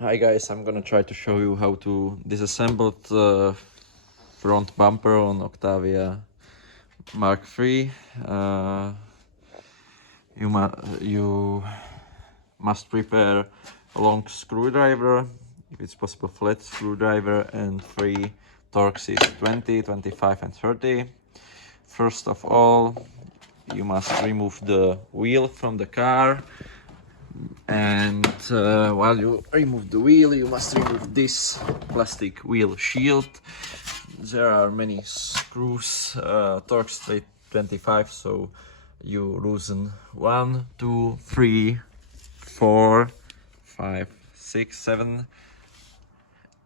Hi guys, I'm gonna try to show you how to disassemble the front bumper on Octavia Mark III. You must prepare a long screwdriver, if it's possible flat screwdriver, and 3 Torx is 20, 25 and 30. First of all, you must remove the wheel from the car. And while you remove the wheel, you must remove this plastic wheel shield. There are many screws, Torx 25, so you loosen 1, 2, 3, 4, 5, 6, 7,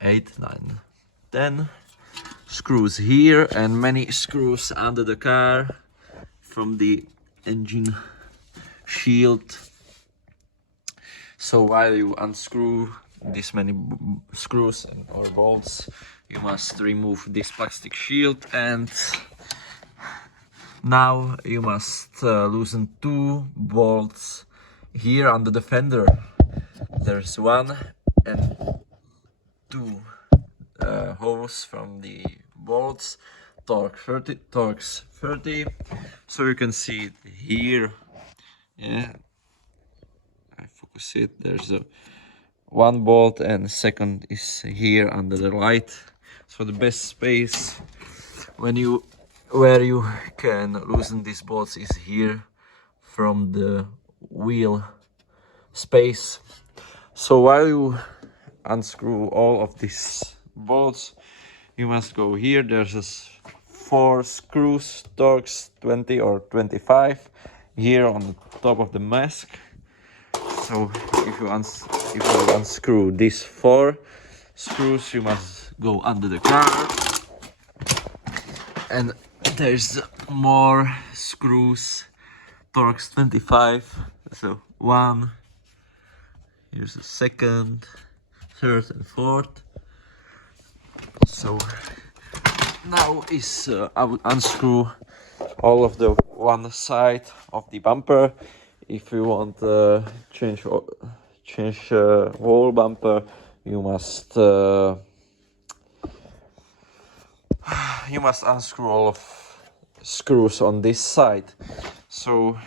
8, 9, 10 screws here, and many screws under the car from the engine shield. So while you unscrew this many screws or bolts, you must remove this plastic shield, and now you must loosen 2 bolts here under the fender. There's 1 and 2 holes from the bolts, Torx 30. So you can see it here. Yeah. Focus it. There's a 1 bolt, and second is here under the light. So the best space where you can loosen these bolts is here from the wheel space. So while you unscrew all of these bolts, you must go here. There's 4 screws, Torx 20 or 25, here on the top of the mask. So if you unscrew these 4 screws, you must go under the car, and there's more screws, Torx 25. So 1, here's the second, third and fourth. So now I would unscrew all of the one side of the bumper. If you want to change whole bumper, you must unscrew all of screws on this side. So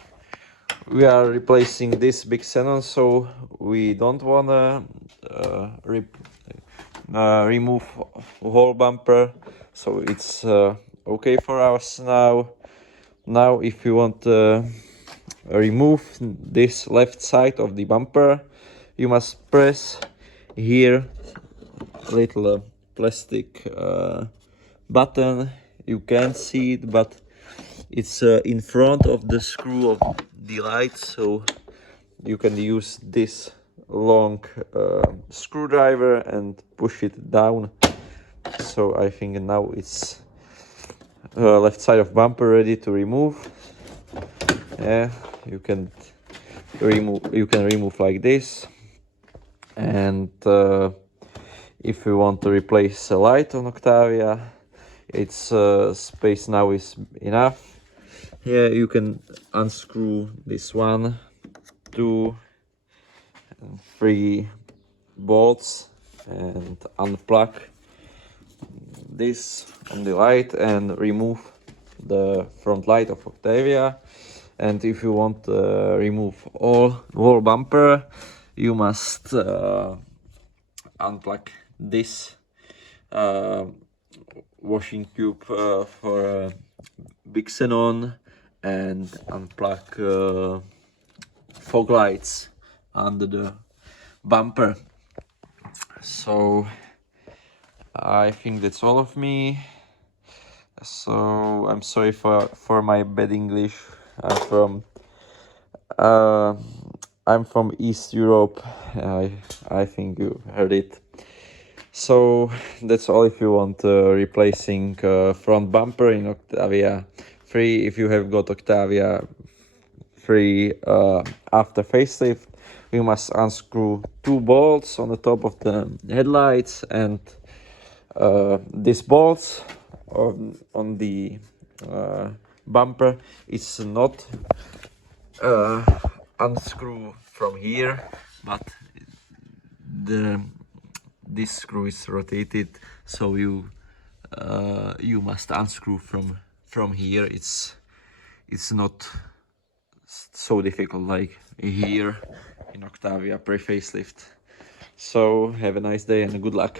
we are replacing this big xenon, so we don't wanna remove whole bumper. So it's okay for us now. Now, if you want to remove this left side of the bumper, you must press here little plastic button. You can't see it, but it's in front of the screw of the light, so you can use this long screwdriver and push it down. So I think now it's left side of bumper ready to remove. Yeah, you can remove like this. And if you want to replace a light on Octavia, its space now is enough. Yeah, you can unscrew this 1, 2 and 3 bolts and unplug this on the light and remove the front light of Octavia. And if you want to remove whole bumper, you must unplug this washing tube for big xenon and unplug fog lights under the bumper. So I think that's all of me. So I'm sorry for my bad English. I'm from East Europe. I think you heard it. So that's all. If you want replacing front bumper in Octavia III, if you have got Octavia III after facelift, you must unscrew 2 bolts on the top of the headlights, and these bolts on the bumper is not unscrew from here, but the this screw is rotated, so you must unscrew from here. It's not so difficult like here in Octavia pre-facelift. So have a nice day and good luck.